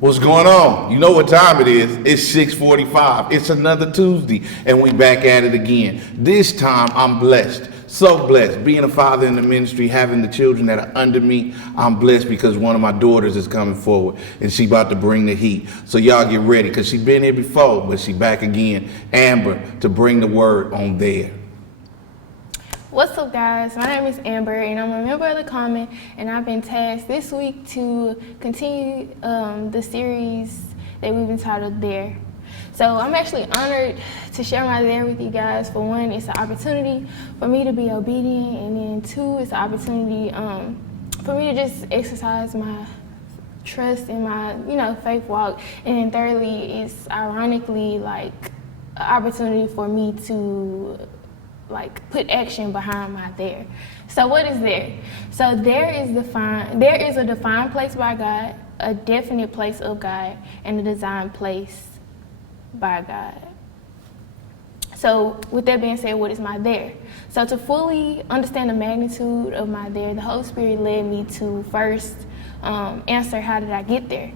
What's going on? You know what time it is. It's 6:45. It's another Tuesday, and we back at it again. This time, I'm blessed. So blessed. Being a father in the ministry, having the children that are under me, I'm blessed because one of my daughters is coming forward, and she about to bring the heat. So y'all get ready, because she been here before, but she back again, Amber, to bring the word on there. What's up, guys? My name is Amber, and I'm a member of the Common, and I've been tasked this week to continue the series that we've entitled There. So I'm actually honored to share my There with you guys. For one, it's an opportunity for me to be obedient, and then two, it's an opportunity for me to just exercise my trust in my, faith walk. And then thirdly, it's ironically like an opportunity for me to put action behind my there. So what is there? So there is a defined place by God, a definite place of God, and a designed place by God. So with that being said, what is my there? So to fully understand the magnitude of my there, the Holy Spirit led me to first answer, how did I get there?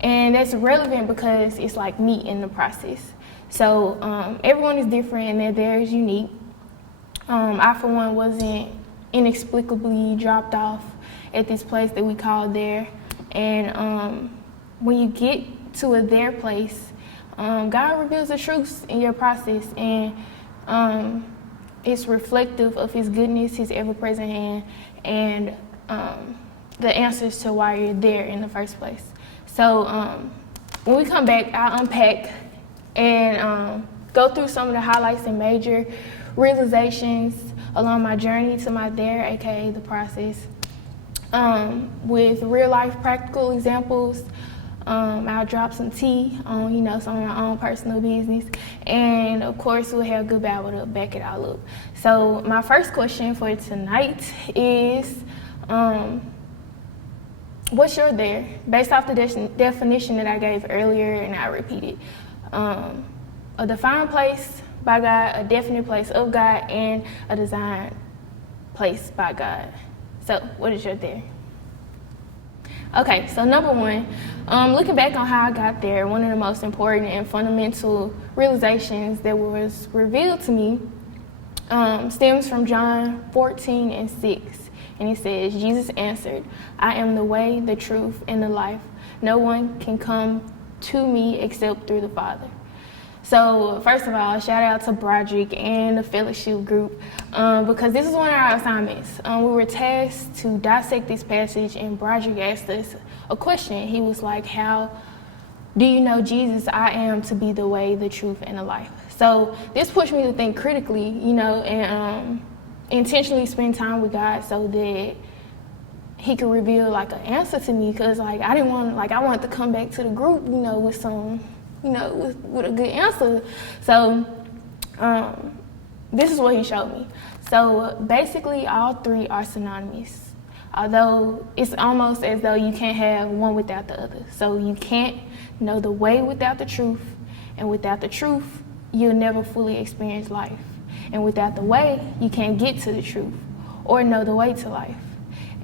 And that's relevant because it's like me in the process. So everyone is different and their there is unique. I, for one, wasn't inexplicably dropped off at this place that we call there. And when you get to a there place, God reveals the truths in your process, and it's reflective of His goodness, His ever-present hand, and the answers to why you're there in the first place. So when we come back, I'll unpack and go through some of the highlights and major realizations along my journey to my there, aka the process, with real life practical examples. I'll drop some tea on some of my own personal business, and of course we'll have good Bible to back it all up. So my first question for tonight is, what's your there? Based off the definition that I gave earlier, and I repeat it, a defined place by God, a definite place of God, and a designed place by God. So what is your there? Okay, so number one, looking back on how I got there, one of the most important and fundamental realizations that was revealed to me stems from John 14:6. And it says, Jesus answered, I am the way, the truth, and the life. No one can come to me except through the Father. So first of all, shout out to Broderick and the fellowship group, because this is one of our assignments. We were tasked to dissect this passage, and Broderick asked us a question. He was like, how do you know Jesus? I am to be the way, the truth, and the life. So this pushed me to think critically, and intentionally spend time with God so that He could reveal an answer to me, because I didn't want, I wanted to come back to the group, with some, with a good answer. So this is what He showed me. So basically all three are synonymous, although it's almost as though you can't have one without the other. So you can't know the way without the truth, and without the truth, you'll never fully experience life. And without the way, you can't get to the truth or know the way to life.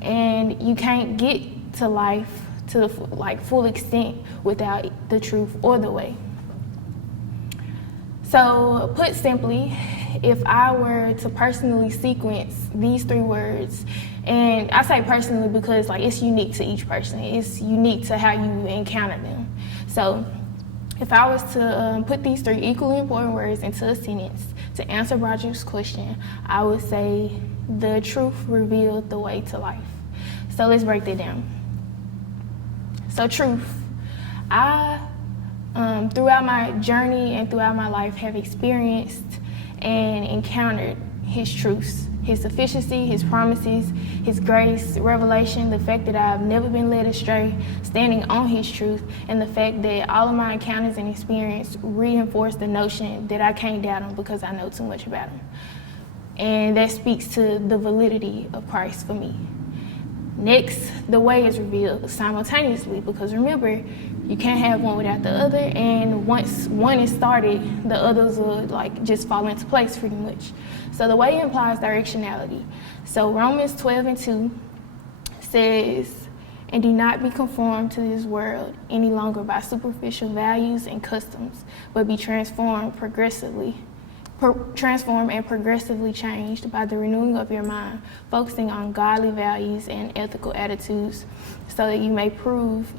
And you can't get to life to the full extent without the truth or the way. So put simply, if I were to personally sequence these three words, and I say personally because it's unique to each person, it's unique to how you encounter them. So if I was to put these three equally important words into a sentence to answer Roger's question, I would say the truth revealed the way to life. So let's break that down. So truth. I, throughout my journey and throughout my life, have experienced and encountered His truths, His sufficiency, His promises, His grace, revelation, the fact that I've never been led astray, standing on His truth, and the fact that all of my encounters and experience reinforce the notion that I can't doubt Him because I know too much about Him. And that speaks to the validity of Christ for me. Next, the way is revealed simultaneously, because remember, you can't have one without the other, and once one is started, the others will just fall into place pretty much. So the way implies directionality. So Romans 12:2 says, And do not be conformed to this world any longer by superficial values and customs, but be transformed and progressively changed by the renewing of your mind, focusing on godly values and ethical attitudes, so that you may prove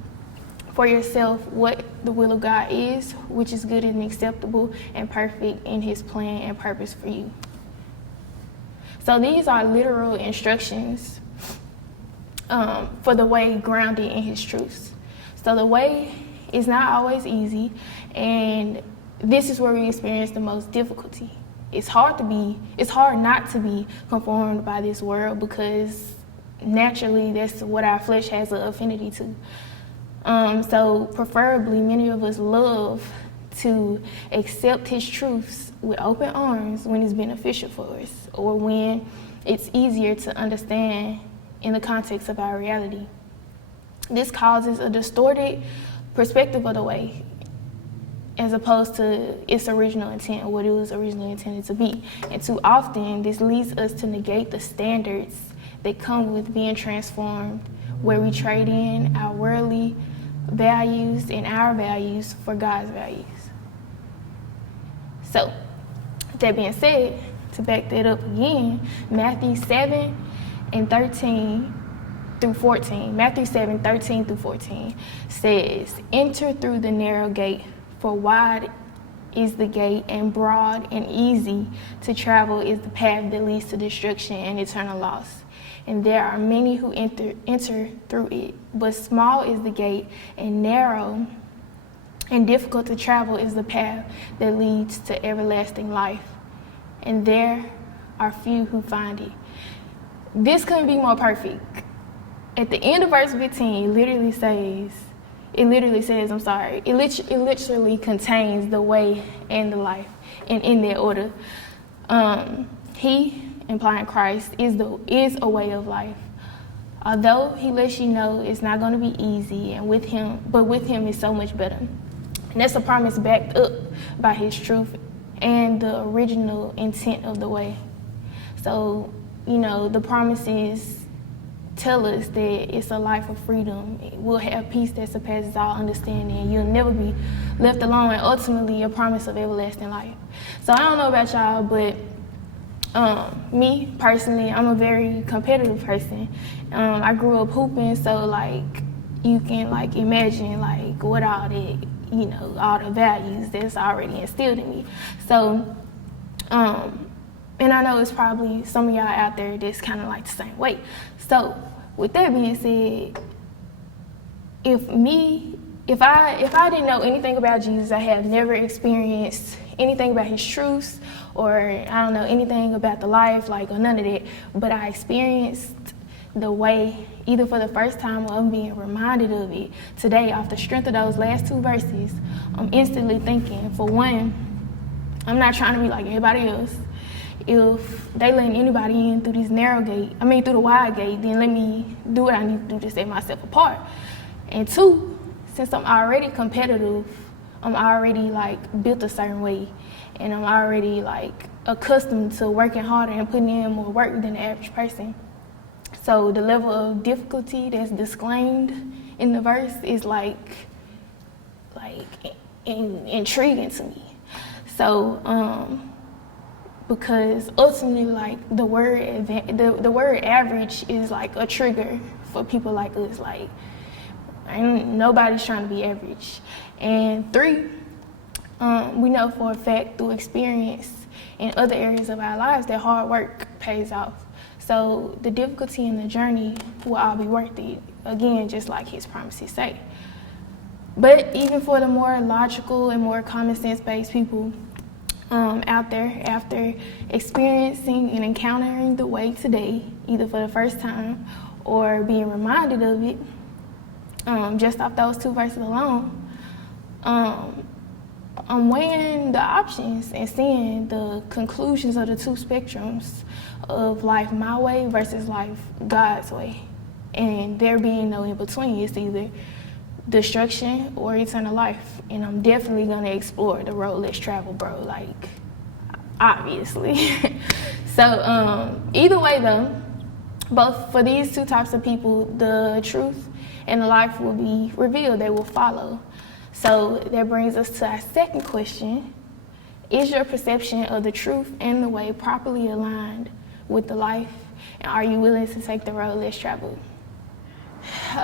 for yourself what the will of God is, which is good and acceptable and perfect in His plan and purpose for you. So these are literal instructions for the way grounded in His truths. So the way is not always easy, and this is where we experience the most difficulty. It's hard not to be conformed by this world, because naturally that's what our flesh has an affinity to. So preferably, many of us love to accept His truths with open arms when it's beneficial for us, or when it's easier to understand in the context of our reality. This causes a distorted perspective of the way, as opposed to its original intent, or what it was originally intended to be. And too often, this leads us to negate the standards that come with being transformed, where we trade in our worldly values and our values for God's values. So, that being said, to back that up again, Matthew 7 and 13 through 14. Matthew 7, 13 through 14 says, "Enter through the narrow gate, for wide is the gate, and broad and easy to travel is the path that leads to destruction and eternal loss. And there are many who enter through it. But small is the gate, and narrow and difficult to travel is the path that leads to everlasting life. And there are few who find it." This couldn't be more perfect. At the end of verse 15, it literally contains the way and the life, and in that order. He, implying Christ, is a way of life. Although He lets you know it's not going to be easy, but with Him it's so much better. And that's a promise backed up by His truth and the original intent of the way. So, the promises tell us that it's a life of freedom. We'll have peace that surpasses all understanding. You'll never be left alone, and ultimately a promise of everlasting life. So I don't know about y'all, but me personally, I'm a very competitive person. I grew up hooping, so you can imagine what all that, all the values that's already instilled in me. So, and I know it's probably some of y'all out there that's kind of the same way. So, with that being said, if I didn't know anything about Jesus, I have never experienced anything about His truths, or I don't know anything about the life, or none of that, but I experienced the way either for the first time or I'm being reminded of it today off the strength of those last two verses. I'm instantly thinking, for one, I'm not trying to be like everybody else. If they letting anybody in through this through the wide gate, then let me do what I need to do to set myself apart. And two, since I'm already competitive, I'm already built a certain way, and I'm already accustomed to working harder and putting in more work than the average person. So the level of difficulty that's disclaimed in the verse is intriguing to me. So because ultimately the word average is a trigger for people like us. Nobody's trying to be average. And three, we know for a fact through experience in other areas of our lives that hard work pays off. So the difficulty in the journey will all be worth it, again, just like His promises say. But even for the more logical and more common sense-based people out there, after experiencing and encountering the way today, either for the first time or being reminded of it, just off those two verses alone, I'm weighing the options and seeing the conclusions of the two spectrums of life my way versus life God's way. And there being no in between. It's either destruction or eternal life. And I'm definitely going to explore the road less traveled, bro. Obviously. So either way though, both for these two types of people, the truth and the life will be revealed. They will follow. So that brings us to our second question. Is your perception of the truth and the way properly aligned with the life? And are you willing to take the road less traveled?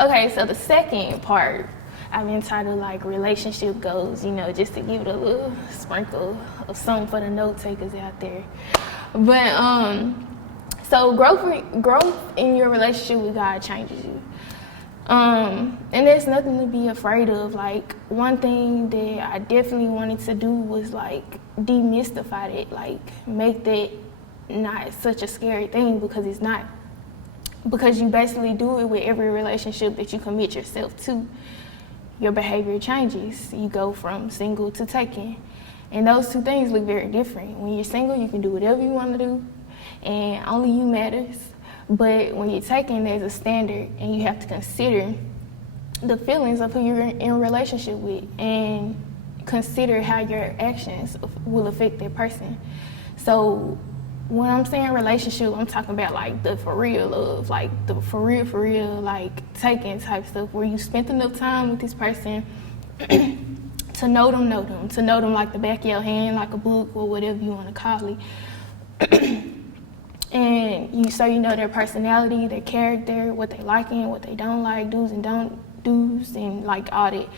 Okay, so the second part I've entitled like relationship goals, just to give it a little sprinkle of something for the note takers out there. But so growth in your relationship with God changes you. And there's nothing to be afraid of. Like, one thing that I definitely wanted to do was like demystify it, like make that not such a scary thing, because it's not. Because you basically do it with every relationship that you commit yourself to. Your behavior changes. You go from single to taken. And those two things look very different. When you're single, you can do whatever you want to do, and only you matters. But when you're taken, there's a standard, and you have to consider the feelings of who you're in a relationship with, and consider how your actions will affect that person. So when I'm saying relationship, I'm talking about like the for real love, like the for real, like taking type stuff, where you spent enough time with this person to know them like the back of your hand, like a book or whatever you want to call it. And so you know their personality, their character, what they like and what they don't like, do's and don't do's, and like all that.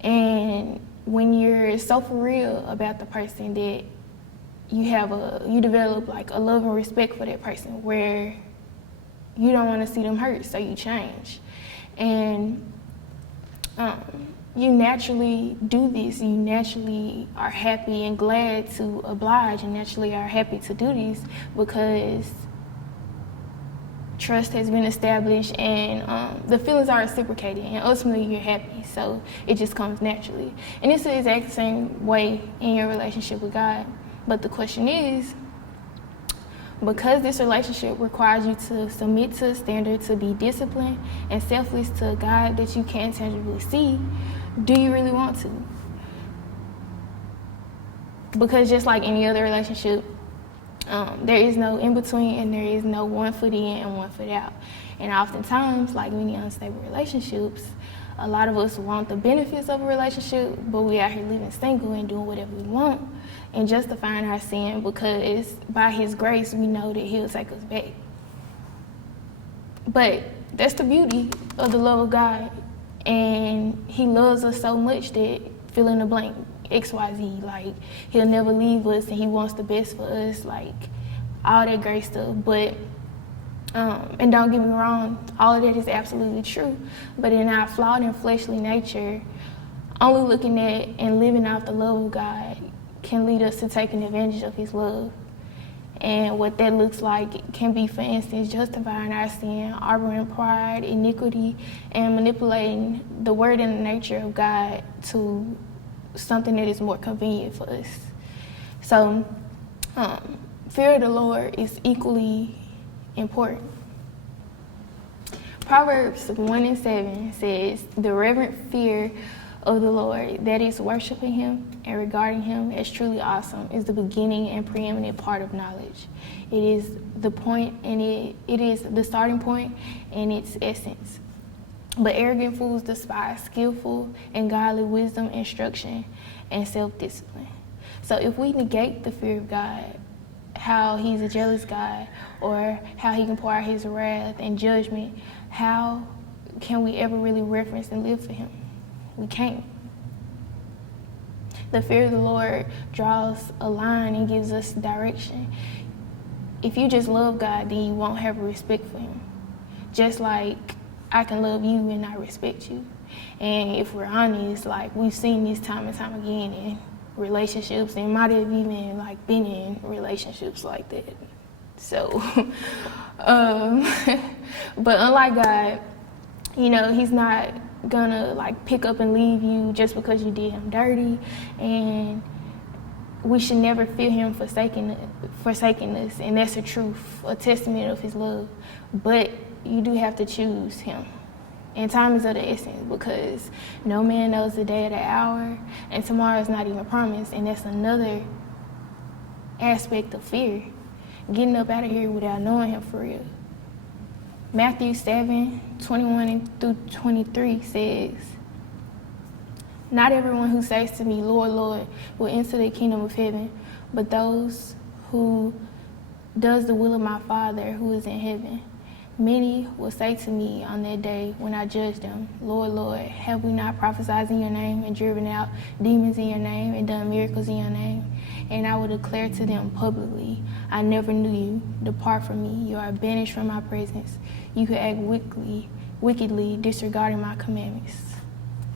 And when you're so for real about the person, that you develop like a love and respect for that person, where you don't want to see them hurt, so you change. And you naturally do this. You naturally are happy and glad to oblige, and naturally are happy to do this, because trust has been established, and the feelings are reciprocated, and ultimately you're happy. So it just comes naturally. And it's the exact same way in your relationship with God. But the question is, because this relationship requires you to submit to a standard, to be disciplined and selfless to a God that you can't tangibly see, do you really want to? Because just like any other relationship, there is no in-between, and there is no 1 foot in and 1 foot out. And oftentimes, like many unstable relationships, a lot of us want the benefits of a relationship, but we out here living single and doing whatever we want and justifying our sin, because by His grace, we know that He'll take us back. But that's the beauty of the love of God. And He loves us so much that, fill in the blank, XYZ, like He'll never leave us, and He wants the best for us, like all that great stuff. But and don't get me wrong, all of that is absolutely true. But in our flawed and fleshly nature, only looking at and living out the love of God can lead us to taking advantage of His love. And what that looks like can be, for instance, justifying our sin, harboring pride, iniquity, and manipulating the word and the nature of God to something that is more convenient for us. So, fear of the Lord is equally important. Proverbs 1:7 says, "The reverent fear of the Lord, that is worshiping Him and regarding Him as truly awesome, is the beginning and preeminent part of knowledge. It is the point, and it is the starting point and its essence. But arrogant fools despise skillful and godly wisdom, instruction, and self-discipline." So if we negate the fear of God, how He's a jealous God, or how He can pour out His wrath and judgment, how can we ever really reference and live for Him? We can't. The fear of the Lord draws a line and gives us direction. If you just love God, then you won't have respect for Him. Just like I can love you and not respect you. And if we're honest, like we've seen this time and time again in relationships, and might have even like been in relationships like that. So, but unlike God, He's not gonna like pick up and leave you just because you did Him dirty, and we should never fear Him forsaking us, and that's a truth, a testament of His love. But you do have to choose Him. And time is of the essence, because no man knows the day or the hour, and tomorrow is not even promised. And that's another aspect of fear, getting up out of here without knowing Him for real. Matthew 7:21 through 23 says, "Not everyone who says to me, 'Lord, Lord,' will enter the kingdom of heaven, but those who does the will of my Father who is in heaven. Many will say to me on that day when I judge them, 'Lord, Lord, have we not prophesied in your name and driven out demons in your name and done miracles in your name?' And I will declare to them publicly, 'I never knew you. Depart from me. You are banished from my presence. You who act wickedly disregarding my commandments.'"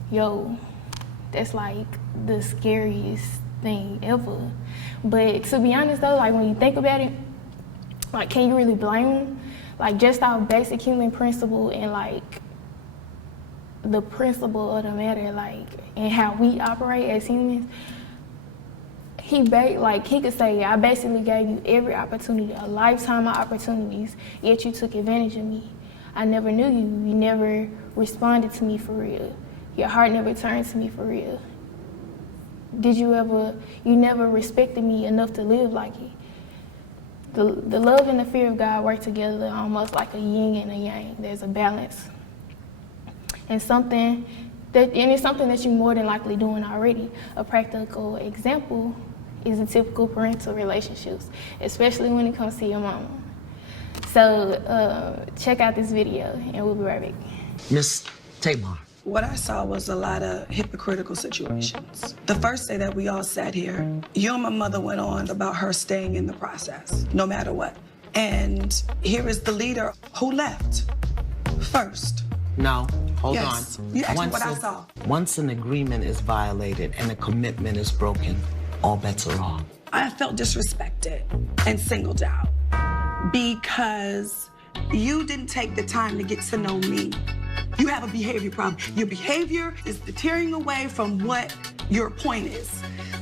Yo, that's like the scariest thing ever. But to be honest though, like when you think about it, like can you really blame them? Like just our basic human principle and like the principle of the matter, like and how we operate as humans. He could say, "I basically gave you every opportunity, a lifetime of opportunities, yet you took advantage of me. I never knew you. You never responded to me for real. Your heart never turned to me for real. You never respected me enough to live like it." The love and the fear of God work together almost like a yin and a yang. There's a balance. And it's something that you're more than likely doing already. A practical example is the typical parental relationships, especially when it comes to your mama. So check out this video and we'll be right back. Miss Tamar. What I saw was a lot of hypocritical situations. The first day that we all sat here, you and my mother went on about her staying in the process, no matter what. And here is the leader who left first. No, hold Yes. on. You asked me what I saw. Once an agreement is violated and a commitment is broken, all bets are off. I felt disrespected and singled out because you didn't take the time to get to know me. You have a behavior problem. Your behavior is deterring away from what your point is.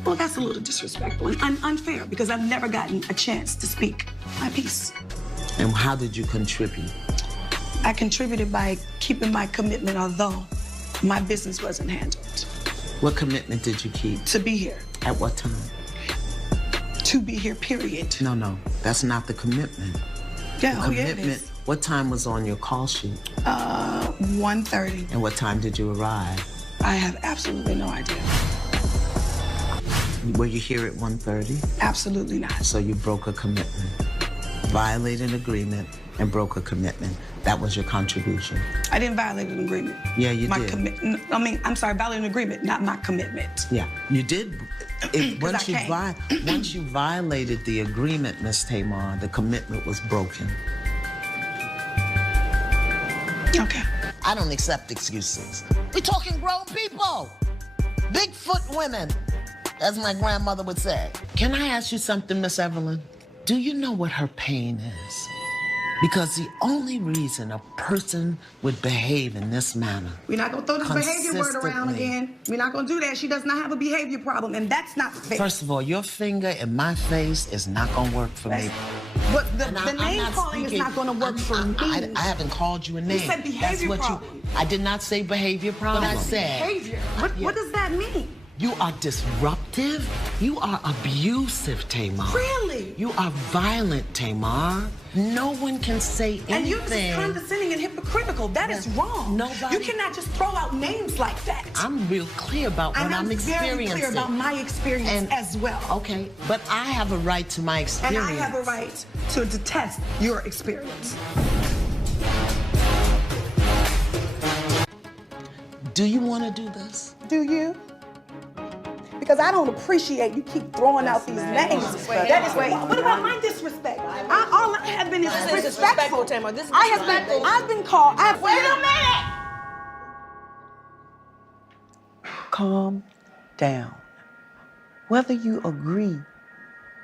Well, that's a little disrespectful and unfair because I've never gotten a chance to speak my piece. And how did you contribute? I contributed by keeping my commitment, although my business wasn't handled. What commitment did you keep? To be here. At what time? To be here, period. No, that's not the commitment. Yeah, The oh yeah, it commitment, is. what time was on your call sheet? 1:30. And what time did you arrive? I have absolutely no idea. Were you here at 1:30? Absolutely not. So you broke a commitment, violated an agreement, and broke a commitment. That was your contribution. I didn't violate an agreement. Yeah, you did. Violate an agreement, not my commitment. Yeah, you did. I Once you violated the agreement, Miss Tamar, the commitment was broken. Okay. I don't accept excuses. We're talking grown people. Bigfoot women, as my grandmother would say. Can I ask you something, Miss Evelyn? Do you know what her pain is? Because the only reason a person would behave in this manner. We're not gonna throw this behavior word around consistently. again. We're not gonna do that. She does not have a behavior problem, and that's not fair. First of all, your finger in my face is not gonna work for me. But the And I'm name not calling is speaking- not gonna work for me. I haven't called you a name. said behavior That's what problem. I did not say behavior problem. I said Behavior. What does that mean? you are disruptive. You are abusive, Tamar. Really? You are violent, Tamar. No one can say anything. And you're just condescending and hypocritical. That is wrong. Nobody- You cannot just throw out names like that. I'm real clear about what And I'm experiencing. very clear about my experience as well. Okay, but I have a right to my And experience. I have a right to detest your experience. Do you want to do this? Do you? Because I don't appreciate you keep throwing out these names. What about my disrespect? All I have been is disrespectful. I've been called. Wait a minute! Calm down. Whether you agree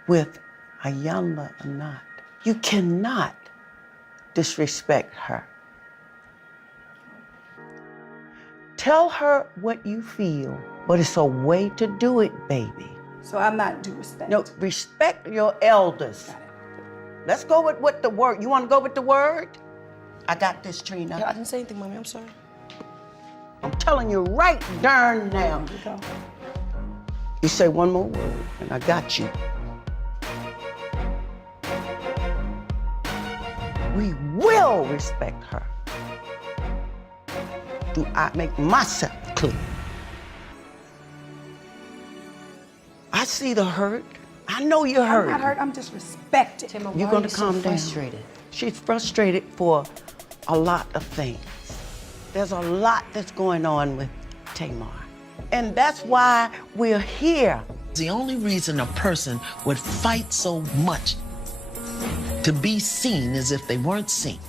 with Ayala or not, you cannot disrespect her. Tell her what you feel, but it's a way to do it, baby. So I'm not due respect. No, respect your elders. Got it. Let's go with what the word. You want to go with the word? I got this, Trina. I didn't say anything, Mommy. I'm sorry. I'm telling you right darn now. You say one more word, and I got you. we will respect her. Do I make myself clear? I see the hurt. I know you're hurt. I'm not hurt, I'm disrespected. You're gonna calm down. She's frustrated for a lot of things. There's a lot that's going on with Tamar. And that's why we're here. The only reason a person would fight so much to be seen is if they weren't seen.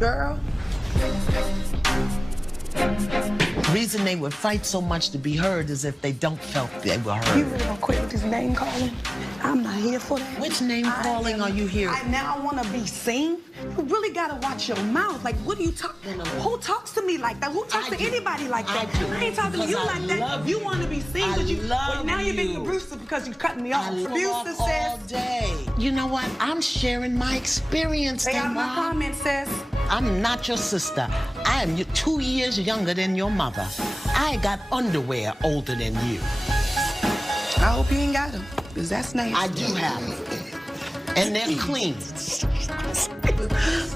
Girl, The reason they would fight so much to be heard is if they don't felt they were you heard. really gonna quit with this name calling? I'm not here for that. Which name calling are you here? I now wanna be seen? You really gotta watch your mouth. Like, what are you talking? Who talks to me like that? Who talks to anybody like that? I ain't talking to you Because I like that. love You you. wanna be seen, I but you love now you're being you. abusive because you're cutting me off. I love Abusive all says, day. You know what? I'm sharing my experience, stay out of my Tamar. comments, sis. I'm not your sister. I am 2 years younger than your mother. I got underwear older than you. I hope you ain't got them, because that's nasty. I do have them. And they're clean.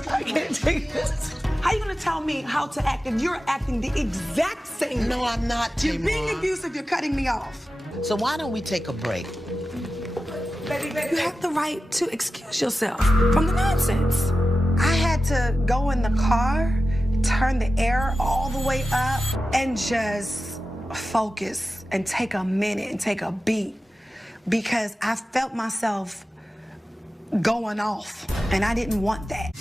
I can't take this. How you gonna tell me how to act if you're acting the exact same? No, I'm not, You're Tamar. being abusive, you're cutting me off. So why don't we take a break? You have the right to excuse yourself from the nonsense. I had to go in the car, turn the air all the way up, and just focus and take a minute and take a beat because I felt myself going off, and I didn't want that.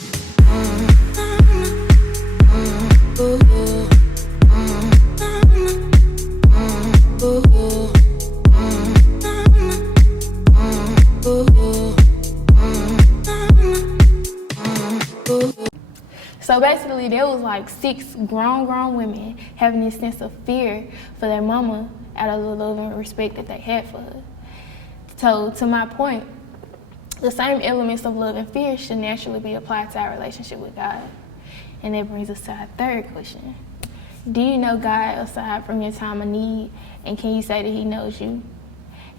So basically, there was like 6 grown women having this sense of fear for their mama out of the love and respect that they had for her. So to my point, the same elements of love and fear should naturally be applied to our relationship with God. And that brings us to our third question. Do you know God aside from your time of need? And can you say that he knows you?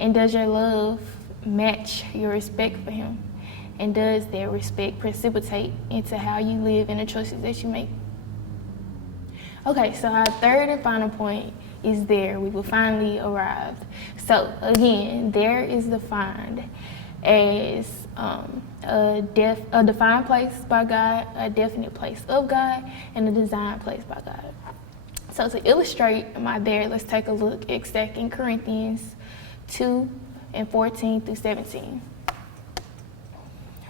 And does your love match your respect for him? And does that respect precipitate into how you live and the choices that you make? Okay, so our third and final point is there. We will finally arrive. So again, there is defined as a defined place by God, a definite place of God, and a designed place by God. So to illustrate my there, let's take a look at 2 Corinthians 2:14 through 17.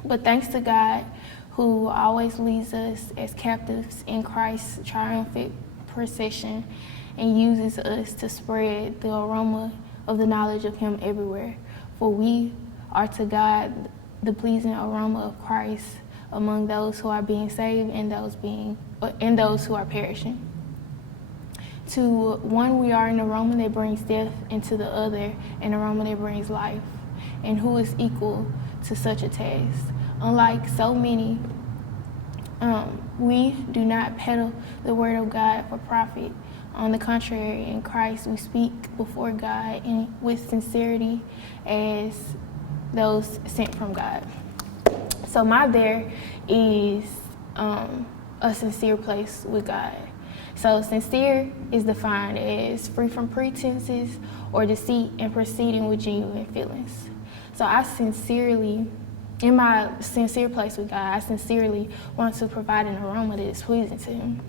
But thanks to God, who always leads us as captives in Christ's triumphant procession and uses us to spread the aroma of the knowledge of him everywhere. For we are to God the pleasing aroma of Christ among those who are being saved and those who are perishing. To one we are an aroma that brings death, and to the other an aroma that brings life. And who is equal to such a task? Unlike so many, we do not peddle the word of God for profit. On the contrary, in Christ we speak before God and with sincerity as those sent from God. So my there is a sincere place with God. So sincere is defined as free from pretenses or deceit and proceeding with genuine feelings. So in my sincere place with God, I sincerely want to provide an aroma that is pleasing to him.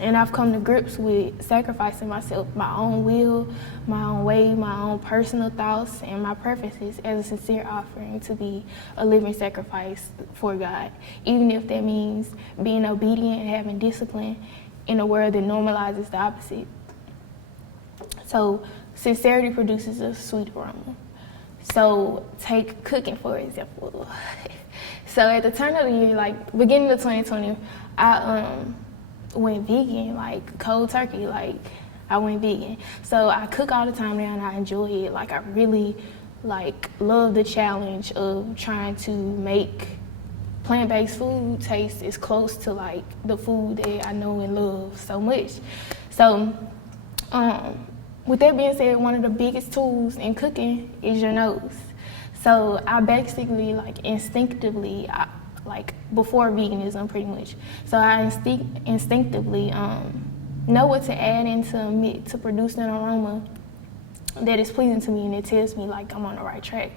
And I've come to grips with sacrificing myself, my own will, my own way, my own personal thoughts, and my preferences as a sincere offering to be a living sacrifice for God, even if that means being obedient and having discipline in a world that normalizes the opposite. So sincerity produces a sweet aroma. So take cooking, for example. So at the turn of the year, like beginning of 2020, I went vegan, like cold turkey, like I went vegan. So I cook all the time now and I enjoy it. Like I really love the challenge of trying to make plant-based food taste as close to like the food that I know and love so much. So with that being said, one of the biggest tools in cooking is your nose. So I basically instinctively, like before veganism pretty much. So I instinctively know what to add into meat to produce an aroma that is pleasing to me, and it tells me like I'm on the right track,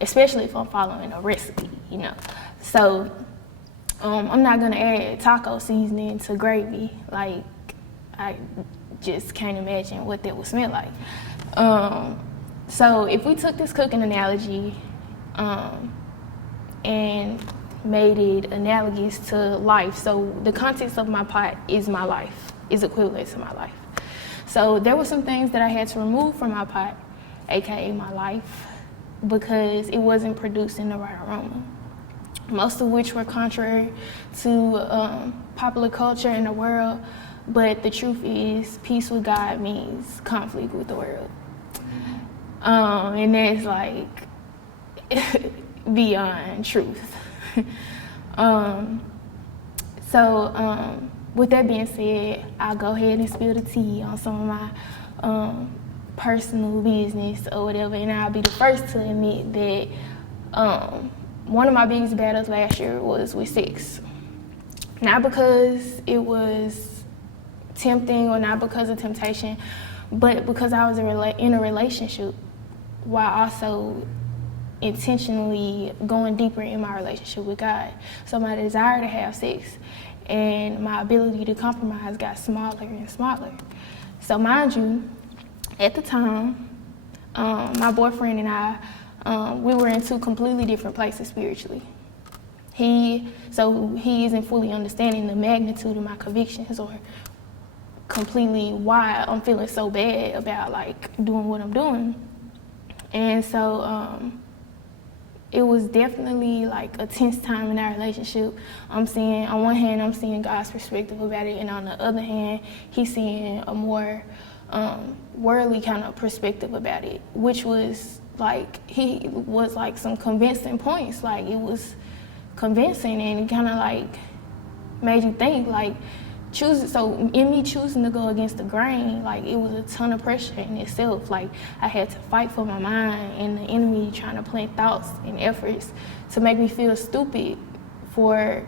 especially if I'm following a recipe, you know. So I'm not gonna add taco seasoning to gravy. Like, I just can't imagine what that would smell like. So if we took this cooking analogy and made it analogous to life, so the contents of my pot is my life, is equivalent to my life. So there were some things that I had to remove from my pot, AKA my life, because it wasn't producing the right aroma. Most of which were contrary to popular culture in the world, but the truth is, peace with God means conflict with the world. And that's like beyond truth. With that being said, I'll go ahead and spill the tea on some of my personal business or whatever, and I'll be the first to admit that one of my biggest battles last year was with sex. Not because it was tempting or not because of temptation, but because I was in a relationship while also intentionally going deeper in my relationship with God. So my desire to have sex and my ability to compromise got smaller and smaller. So mind you, at the time, my boyfriend and I, we were in two completely different places spiritually. He isn't fully understanding the magnitude of my convictions or completely why I'm feeling so bad about like doing what I'm doing. And so it was definitely like a tense time in our relationship. On one hand, I'm seeing God's perspective about it, and on the other hand, he's seeing a more worldly kind of perspective about it, which was like, he was like some convincing points. Like, it was convincing, and it kind of like made you think, like, so in me choosing to go against the grain, like, it was a ton of pressure in itself. Like, I had to fight for my mind, and the enemy trying to plant thoughts and efforts to make me feel stupid for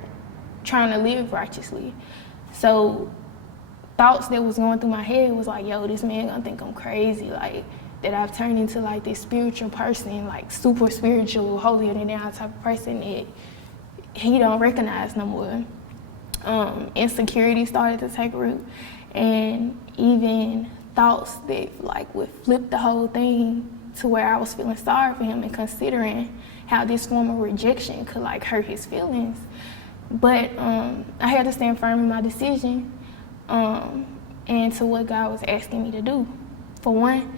trying to live righteously. So thoughts that was going through my head was like, yo, this man gonna think I'm crazy, like, that I've turned into like this spiritual person, like super spiritual, holier than thou type of person that he don't recognize no more. Insecurity started to take root, and even thoughts that like would flip the whole thing to where I was feeling sorry for him and considering how this form of rejection could like hurt his feelings. But I had to stand firm in my decision and to what God was asking me to do. For one,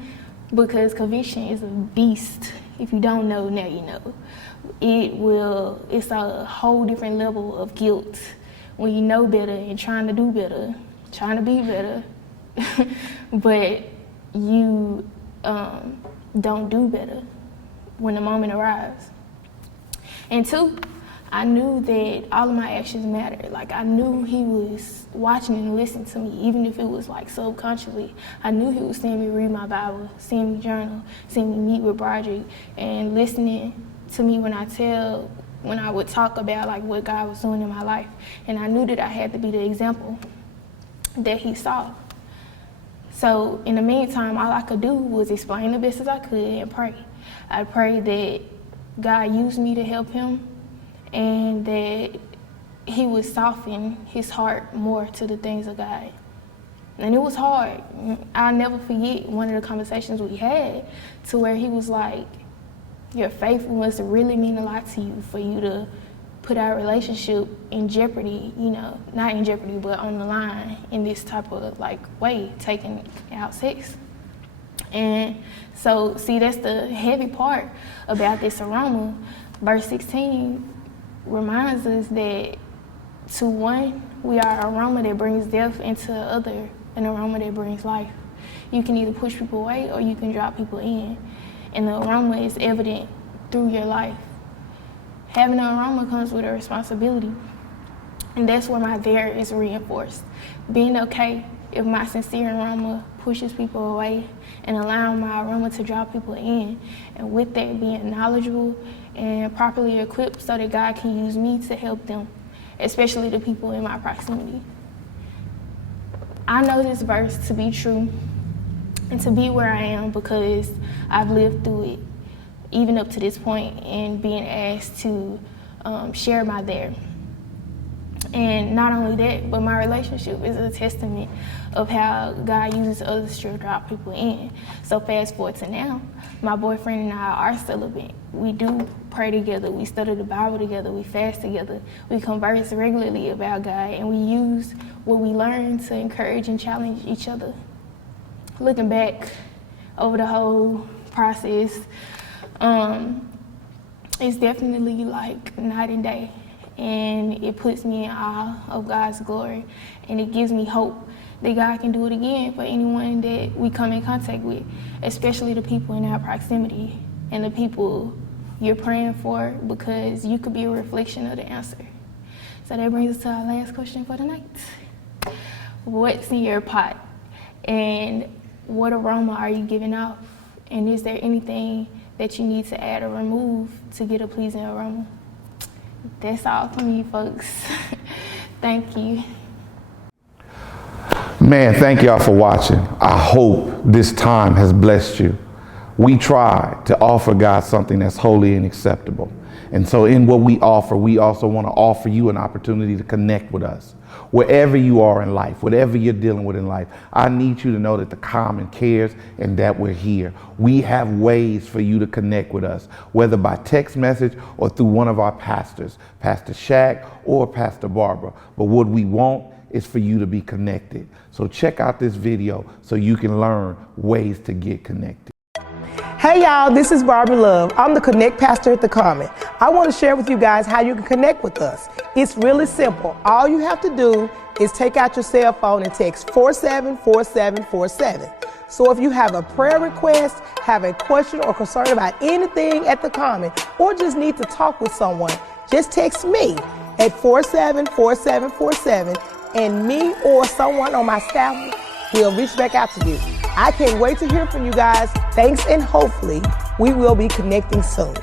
because conviction is a beast. If you don't know, now you know. It's a whole different level of guilt when you know better and trying to do better, trying to be better, but you don't do better when the moment arrives. And two, I knew that all of my actions mattered. Like, I knew he was watching and listening to me, even if it was like subconsciously. I knew he was seeing me read my Bible, seeing me journal, seeing me meet with Broderick, and listening to me when I would talk about like what God was doing in my life. And I knew that I had to be the example that he saw. So in the meantime, all I could do was explain the best as I could and pray. I prayed that God used me to help him, and that he would soften his heart more to the things of God. And it was hard. I'll never forget one of the conversations we had to where he was like, your faithfulness really mean a lot to you for you to put our relationship in jeopardy, you know, not in jeopardy, but on the line in this type of like way, taking out sex. And so, see, that's the heavy part about this aroma. Verse 16 reminds us that to one, we are an aroma that brings death, and to the other, an aroma that brings life. You can either push people away or you can drop people in. And the aroma is evident through your life. Having an aroma comes with a responsibility. And that's where my there is reinforced. Being okay if my sincere aroma pushes people away and allowing my aroma to draw people in, and with that being knowledgeable and properly equipped so that God can use me to help them, especially the people in my proximity. I know this verse to be true and to be where I am because I've lived through it, even up to this point, and being asked to share my there. And not only that, but my relationship is a testament of how God uses others to draw people in. So fast forward to now, my boyfriend and I are celibate. We do pray together, we study the Bible together, we fast together, we converse regularly about God, and we use what we learn to encourage and challenge each other. Looking back over the whole process, it's definitely like night and day. And it puts me in awe of God's glory, and it gives me hope that God can do it again for anyone that we come in contact with, especially the people in our proximity and the people you're praying for, because you could be a reflection of the answer. So that brings us to our last question for the night. What's in your pot, and what aroma are you giving off? And is there anything that you need to add or remove to get a pleasing aroma? That's all from me, folks. Thank you. Man, thank y'all for watching. I hope this time has blessed you. We try to offer God something that's holy and acceptable. And so in what we offer, we also want to offer you an opportunity to connect with us. Wherever you are in life, whatever you're dealing with in life, I need you to know that the Common cares and that we're here. We have ways for you to connect with us, whether by text message or through one of our pastors, Pastor Shaq or Pastor Barbara. But what we want is for you to be connected. So check out this video so you can learn ways to get connected. Hey y'all, this is Barbara Love. I'm the Connect Pastor at the Common. I want to share with you guys how you can connect with us. It's really simple. All you have to do is take out your cell phone and text 474747. So if you have a prayer request, have a question or concern about anything at the Common, or just need to talk with someone, just text me at 474747, and me or someone on my staff will reach back out to you. I can't wait to hear from you guys. Thanks, and hopefully we will be connecting soon.